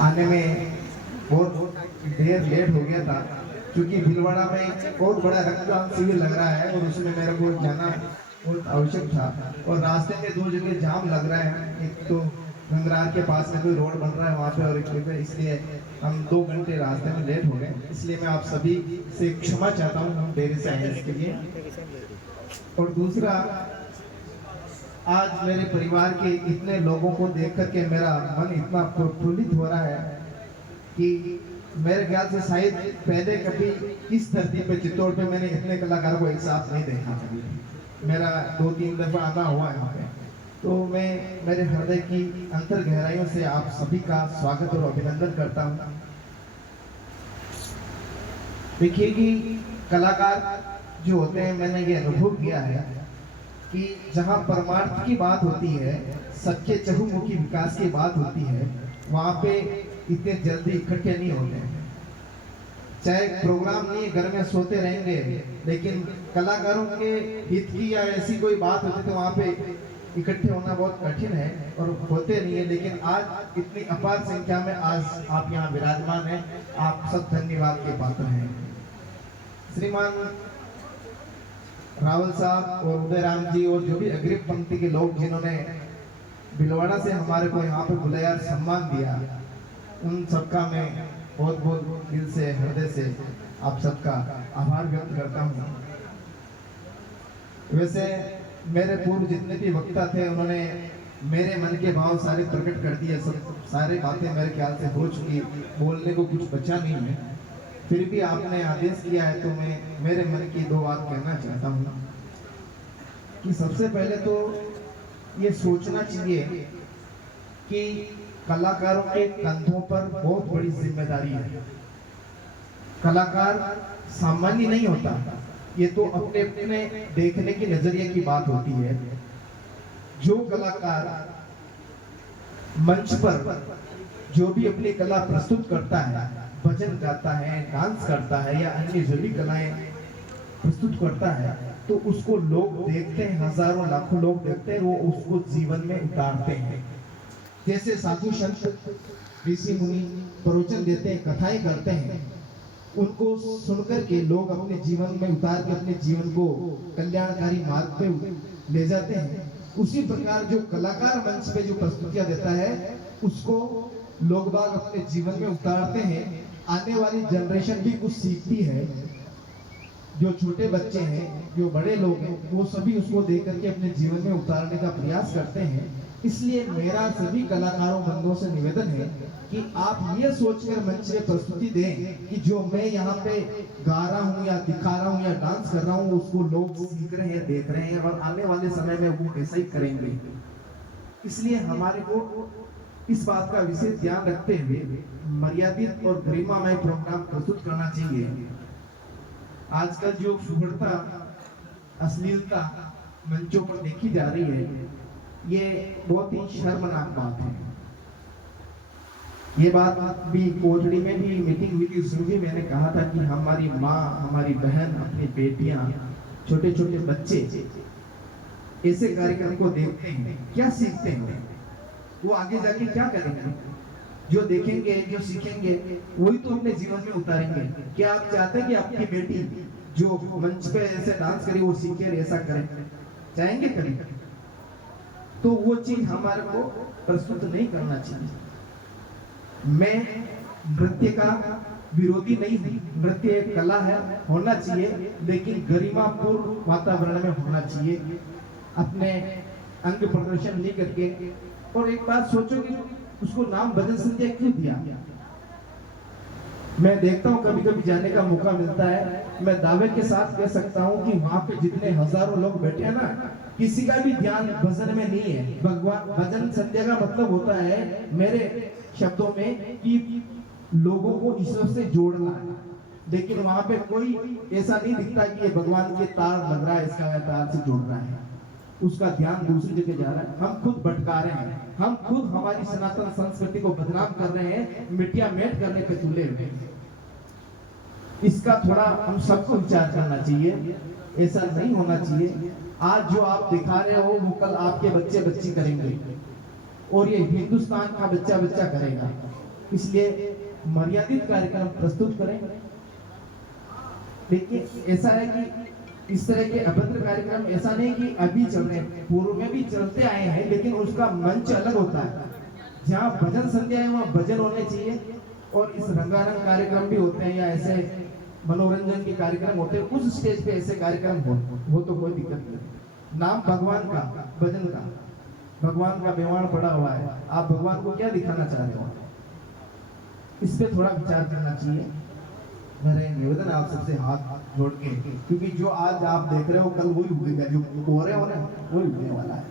आने में बहुत देर लेट हो गया था, क्योंकि भीलवाड़ा में एक बहुत बड़ा रक्तदान शिविर लग रहा है और उसमें मेरे को जाना बहुत आवश्यक था। और रास्ते में दो जगह जाम लग रहा है, एक तो गंगरार के पास में कोई रोड बन रहा है वहाँ पे, और एक जगह, इसलिए हम 2 घंटे रास्ते में लेट हो गए। इसलिए मैं आप सभी से क्षमा चाहता हूँ हम देरी से आए इसके लिए। और दूसरा, आज मेरे परिवार के इतने लोगों को देख करके मेरा मन इतना प्रफुल्लित हो रहा है कि मेरे ख्याल से शायद पहले कभी इस धरती पे चित्तौड़ पे मैंने इतने कलाकारों को एक साथ नहीं देखा कभी। मेरा 2-3 दफा आना हुआ है यहाँ पे। तो मैं मेरे हृदय की अंतर गहराइयों से आप सभी का स्वागत और अभिनंदन करता हूँ। देखिए कि कलाकार जो होते हैं, मैंने ये अनुभव किया है कि जहाँ परमार्थ की बात होती है, सबके चहुमुखी विकास की बात होती है, वहाँ पे इतने जल्दी इकट्ठे नहीं होते हैं। चाहे प्रोग्राम नहीं, घर में सोते रहेंगे, लेकिन कलाकारों के हित की या ऐसी कोई बात होती तो वहाँ पे इकट्ठे होना बहुत कठिन है और होते नहीं है। लेकिन आज इतनी अपार संख्या में आज आप यहाँ विराजमान हैं, आप सब धन्यवाद के पात्र हैं। श्रीमान रावल साहब और उदय राम जी और जो भी अग्रिम पंक्ति के लोग जिन्होंने भीलवाड़ा से हमारे को यहाँ पे बुलाया और सम्मान दिया, उन सबका मैं बहुत बहुत दिल से, हृदय से आप सबका आभार व्यक्त करता हूँ। वैसे मेरे पूर्व जितने भी वक्ता थे उन्होंने मेरे मन के भाव सारे प्रकट कर दिए, सब सारी बातें मेरे ख्याल से हो चुकी, बोलने को कुछ बचा नहीं है। फिर भी आपने आदेश किया है तो मैं मेरे मन की 2 बात कहना चाहता हूँ कि सबसे पहले तो ये सोचना चाहिए कि कलाकारों के कंधों पर बहुत बड़ी जिम्मेदारी है। कलाकार सामान्य नहीं होता, ये तो अपने अपने देखने की नजरिए की बात होती है। जो कलाकार मंच पर जो भी अपनी कला प्रस्तुत करता है, भजन गाता है, डांस करता है या अन्य जो भी कलाएं प्रस्तुत करता है, तो उसको लोग देखते हैं, हजारों लाखों लोग देखते हैं, वो उसको जीवन में उतारते हैं। जैसे साधु संत ऋषि मुनि प्रवचन देते हैं, कथाएं करते हैं, उनको सुनकर के लोग अपने जीवन में उतार के अपने जीवन को कल्याणकारी मार्ग पे ले जाते हैं। उसी प्रकार जो कलाकार मंच पे जो प्रस्तुतियां देता है, उसको लोग बाग अपने जीवन में उतारते हैं। आने वाली जनरेशन भी कुछ सीखती है, जो छोटे बच्चे हैं, जो बड़े लोग हैं, वो सभी उसको देख करके अपने जीवन में उतारने का प्रयास करते हैं। इसलिए मेरा सभी कलाकारों बंधुओं से निवेदन है कि आप ये सोचकर मंच में प्रस्तुति दें कि जो मैं यहाँ पे गा रहा हूँ या दिखा रहा हूँ या डांस कर रहा हूँ, उसको लोग सीख रहे हैं, देख रहे हैं और आने वाले समय में वो ऐसा ही करेंगे। इसलिए हमारे को इस बात का विशेष ध्यान रखते हुए मर्यादित और गरिमामय प्रोग्राम प्रस्तुत करना चाहिए। आजकल जो फुहड़ता, अश्लीलता मंचों पर देखी जा रही है, ये बहुत ही शर्मनाक बात है। ये बात भी कोटड़ी में भी मीटिंग हुई थी, उसमें भी मैंने कहा था कि हमारी माँ, हमारी बहन, अपनी बेटियां, छोटे छोटे बच्चे ऐसे कार्यक्रम को देखते हैं, क्या सीखते हैं? वो आगे जाके क्या करेंगे? जो देखेंगे, जो सीखेंगे, वही तो अपने जीवन में उतारेंगे। क्या आप चाहते हैं कि आपकी बेटी जो मंच पे ऐसे डांस करे वो सीखे और ऐसा करे? चाहेंगे कभी? तो वो चीज हमारे को प्रस्तुत नहीं करना चाहिए। मैं नृत्य का विरोधी नहीं हूँ, नृत्य एक कला है, होना चाहिए, लेकिन गरिमापूर्ण वातावरण में होना चाहिए। अपने अंग प्रदर्शन ले करके, और एक बात सोचो कि उसको नाम भजन संध्या क्यों दिया? मैं देखता हूँ कभी कभी जाने का मौका मिलता है, मैं दावे के साथ कह सकता हूँ कि वहां पे जितने हजारों लोग बैठे हैं ना, किसी का भी ध्यान भजन में नहीं है। भगवान भजन संध्या का मतलब होता है मेरे शब्दों में कि लोगों को ईश्वर से जोड़ना है, लेकिन वहां पे कोई ऐसा नहीं दिखता कि ये भगवान के तार लग रहा है, इसका तार से जोड़ रहा है, उसका ध्यान दूसरी जगह जा रहा है। हम खुद भटका रहे हैं, हम खुद हमारी सनातन संस्कृति को बदनाम कर रहे हैं, मिट्टिया मेट करने पे तुले हुए। इसका थोड़ा हम सबको विचार करना चाहिए, ऐसा नहीं होना चाहिए। आज जो आप दिखा रहे हो वो कल आपके बच्चे बच्ची करेंगे और ये हिंदुस्तान का बच्चा बच्चा करेगा। इसलिए मर्यादित कार्यक्रम प्रस्तुत करें। देखिए ऐसा है कि इस तरह के अभद्र कार्यक्रम ऐसा नहीं कि अभी चल रहे हैं, पूर्व में भी चलते आए हैं, लेकिन उसका मंच अलग होता है। जहाँ भजन संध्या है वहाँ भजन होने चाहिए, और इस रंगारंग कार्यक्रम भी होते हैं या ऐसे मनोरंजन के कार्यक्रम होते हैं, उस स्टेज पे ऐसे कार्यक्रम हो तो कोई दिक्कत नहीं। नाम भगवान का, भजन का, भगवान का बेवाण पड़ा हुआ है, आप भगवान को क्या दिखाना चाह रहे हो, इस पे थोड़ा विचार करना चाहिए। मेरा निवेदन है आप सबसे हाथ जोड़ के, क्योंकि जो आज आप देख रहे हो कल वही उगेगा, जो हो रहे हो ना वही उगने वाला है।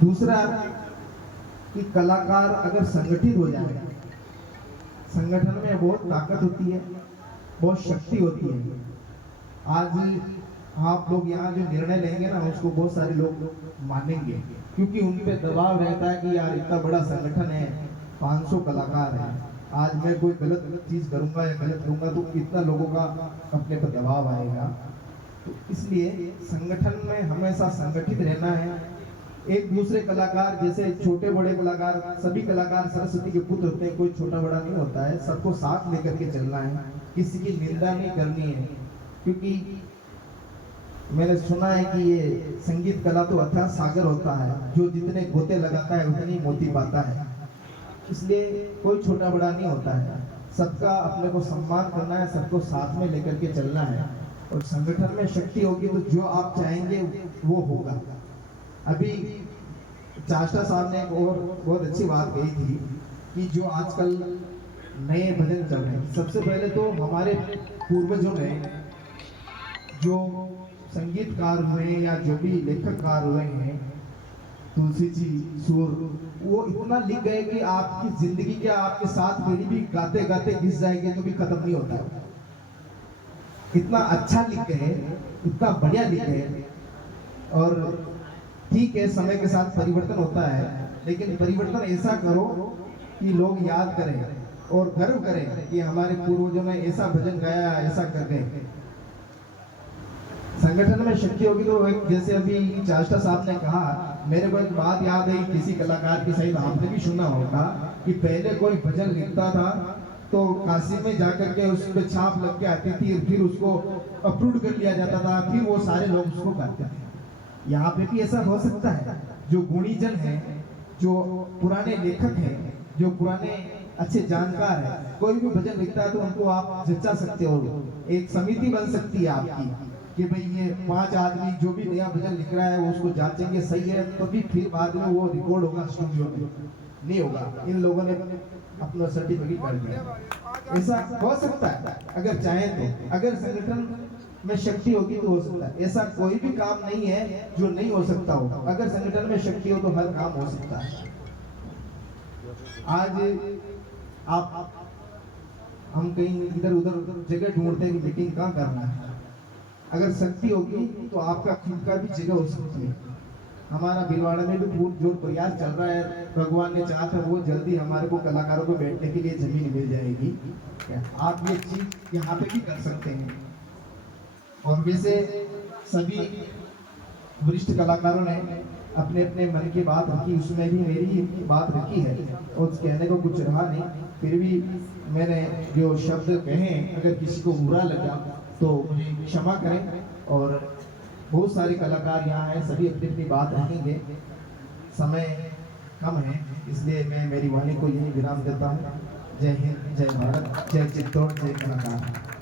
दूसरा कि कलाकार अगर संगठित हो जाए, संगठन में बहुत ताकत होती है, बहुत शक्ति होती है। आज आप लोग यहाँ जो निर्णय लेंगे ना उसको बहुत सारे लोग मानेंगे, क्योंकि उन पे दबाव रहता है कि यार इतना बड़ा संगठन है, 500 कलाकार हैं, आज मैं कोई गलत चीज करूंगा या गलत करूंगा तो कितना लोगों का अपने पर दबाव आएगा। तो इसलिए संगठन में हमेशा संगठित रहना है। एक दूसरे कलाकार, जैसे छोटे बड़े कलाकार, सभी कलाकार सरस्वती के पुत्र होते हैं, कोई छोटा बड़ा नहीं होता है, सबको साथ लेकर के चलना है, किसी की निंदा नहीं करनी है। क्योंकि मैंने सुना है कि ये संगीत कला तो अथाह सागर होता है, जो जितने गोते लगाता है उतनी मोती पाता है। इसलिए कोई छोटा बड़ा नहीं होता है, सबका अपने को सम्मान करना है, सबको साथ में लेकर के चलना है। और संगठन में शक्ति होगी तो जो आप चाहेंगे वो होगा। अभी चाष्टा साहब ने एक और बहुत अच्छी बात कही थी कि जो आजकल नए भजन चल रहे हैं, सबसे पहले तो हमारे पूर्वजों ने जो संगीतकार हुए या जो भी लेखककार हुए हैं, तुलसी जी, सुर, वो इतना लिख गए कि आपकी जिंदगी के आपके साथ पीढ़ी भी गाते गाते घिस जाएंगे तो भी खत्म नहीं होता है। इतना अच्छा लिख गए, इतना बढ़िया लिख गए। और ठीक है, समय के साथ परिवर्तन होता है, लेकिन परिवर्तन ऐसा करो कि लोग याद करें और गर्व करें कि हमारे पूर्वजों ने ऐसा भजन गाया, ऐसा कर गए। संगठन में शक्ति होगी तो एक, जैसे अभी चाष्टा साहब ने कहा, मेरे को एक बात याद है, किसी कलाकार की, शायद आपने भी सुना होगा कि पहले कोई भजन लिखता था तो काशी में जाकर के उस पर छाप लग के आती थी, फिर उसको अप्रूव कर लिया जाता था, फिर वो सारे लोग उसको गाते थे। यहाँ पे भी ऐसा हो सकता है। जो गुणीजन है, जो पुराने लेखक हैं, जो पुराने अच्छे जानकार हैं, कोई भी भजन लिखता है तो उनको आप जचा सकते हो। एक समिति बन सकती है आपकी कि भाई ये 5 आदमी जो भी नया भजन लिख रहा है वो उसको जांचेंगे, सही है तो भी फिर बाद में वो रिकॉर्ड होगा स्टूडियो में, नहीं होगा इन लोगों ने अपना सर्टिफिकेट कर दिया। ऐसा हो सकता है अगर चाहे तो, अगर संगठन में शक्ति होगी तो हो सकता है। ऐसा कोई भी काम नहीं है जो नहीं हो सकता हो, अगर संगठन में शक्ति हो तो हर काम हो सकता है। आज आप हम कहीं इधर उधर जगह ढूंढते हैं कि मीटिंग कहाँ करना है, अगर शक्ति होगी तो आपका खुद का भी जगह हो सकती है। हमारा भीलवाड़ा में भी बहुत जोर प्रयास चल रहा है, भगवान ने चाहा था वो जल्दी हमारे को कलाकारों को बैठने के लिए जमीन मिल जाएगी। आप ये चीज यहाँ पे भी कर सकते हैं। और वैसे सभी वरिष्ठ कलाकारों ने अपने अपने मन की बात रखी, उसमें भी मेरी बात रखी है और कहने को कुछ रहा नहीं, फिर भी मैंने जो शब्द कहे अगर किसी को बुरा लगा तो मुझे क्षमा करें। और बहुत सारे कलाकार यहाँ हैं, सभी अपनी अपनी बात रखेंगे, समय कम है इसलिए मैं मेरी वाणी को यही विराम देता हूँ। जय हिंद, जय भारत, जय चित्तौड़, जय कलाकार।